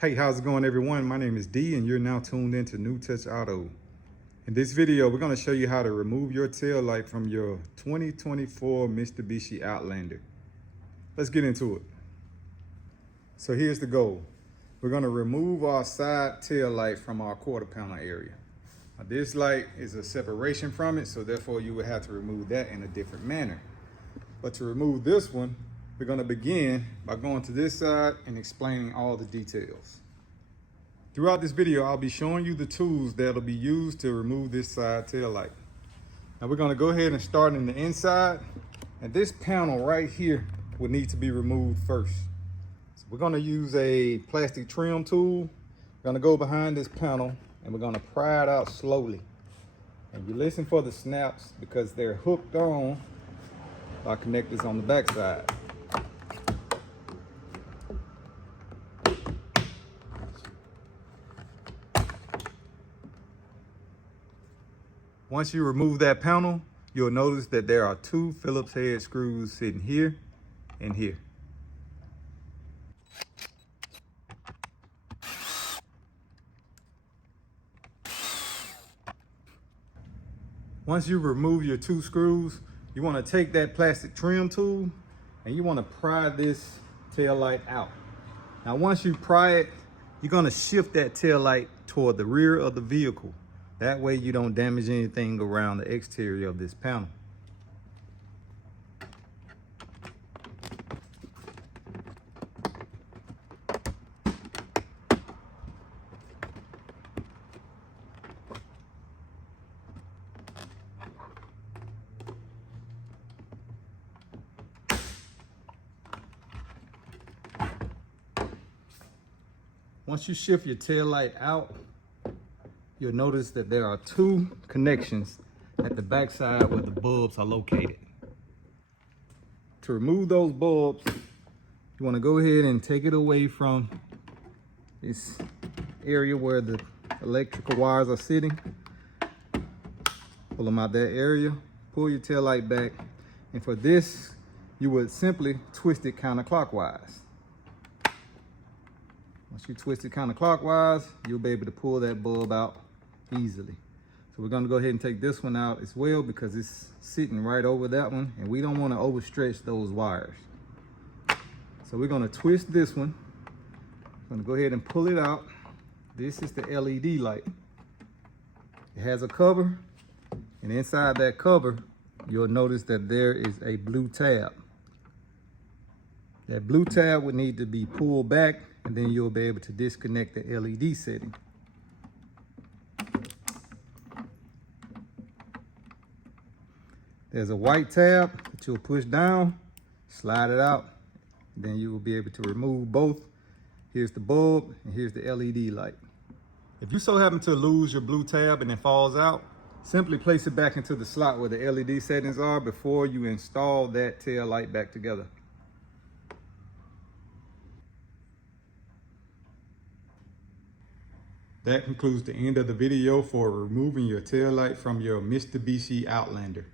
Hey, how's it going, everyone? My name is D and you're now tuned into New Touch Auto. In this video, we're going to show you how to remove your tail light from your 2024 Mitsubishi Outlander. Let's get into it. So here's the goal. We're going to remove our side tail light from our quarter panel area. Now, this light is a separation from it, so therefore you would have to remove that in a different manner. But to remove this one, we're going to begin by going to this side and explaining all the details. Throughout this video, I'll be showing you the tools that'll be used to remove this side tail light. Now we're going to go ahead and start in the inside, and this panel right here will need to be removed first. So we're going to use a plastic trim tool. We're going to go behind this panel and we're going to pry it out slowly. And you listen for the snaps because they're hooked on by connectors on the back side. Once you remove that panel, you'll notice that there are two Phillips head screws sitting here and here. Once you remove your two screws, you want to take that plastic trim tool and you want to pry this tail light out. Now, once you pry it, you're going to shift that tail light toward the rear of the vehicle. That way you don't damage anything around the exterior of this panel. Once you shift your tail light out, you'll notice that there are two connections at the back side where the bulbs are located. To remove those bulbs, you want to go ahead and take it away from this area where the electrical wires are sitting. Pull them out that area, pull your tail light back, and for this, you would simply twist it counterclockwise. Once you twist it counterclockwise, you'll be able to pull that bulb out easily. So we're going to go ahead and take this one out as well because it's sitting right over that one and we don't want to overstretch those wires. So we're going to twist this one. I'm going to go ahead and pull it out. This is the LED light. It has a cover, and inside that cover you'll notice that there is a blue tab. That blue tab would need to be pulled back, and then you'll be able to disconnect the LED setting. There's a white tab that you'll push down, slide it out, and then you will be able to remove both. Here's the bulb and here's the LED light. If you so happen to lose your blue tab and it falls out, simply place it back into the slot where the LED settings are before you install that tail light back together. That concludes the end of the video for removing your tail light from your Mitsubishi Outlander.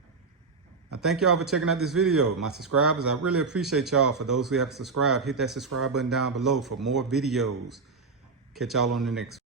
I thank y'all for checking out this video. My subscribers, I really appreciate y'all. For those who have subscribed, hit that subscribe button down below for more videos. Catch y'all on the next one.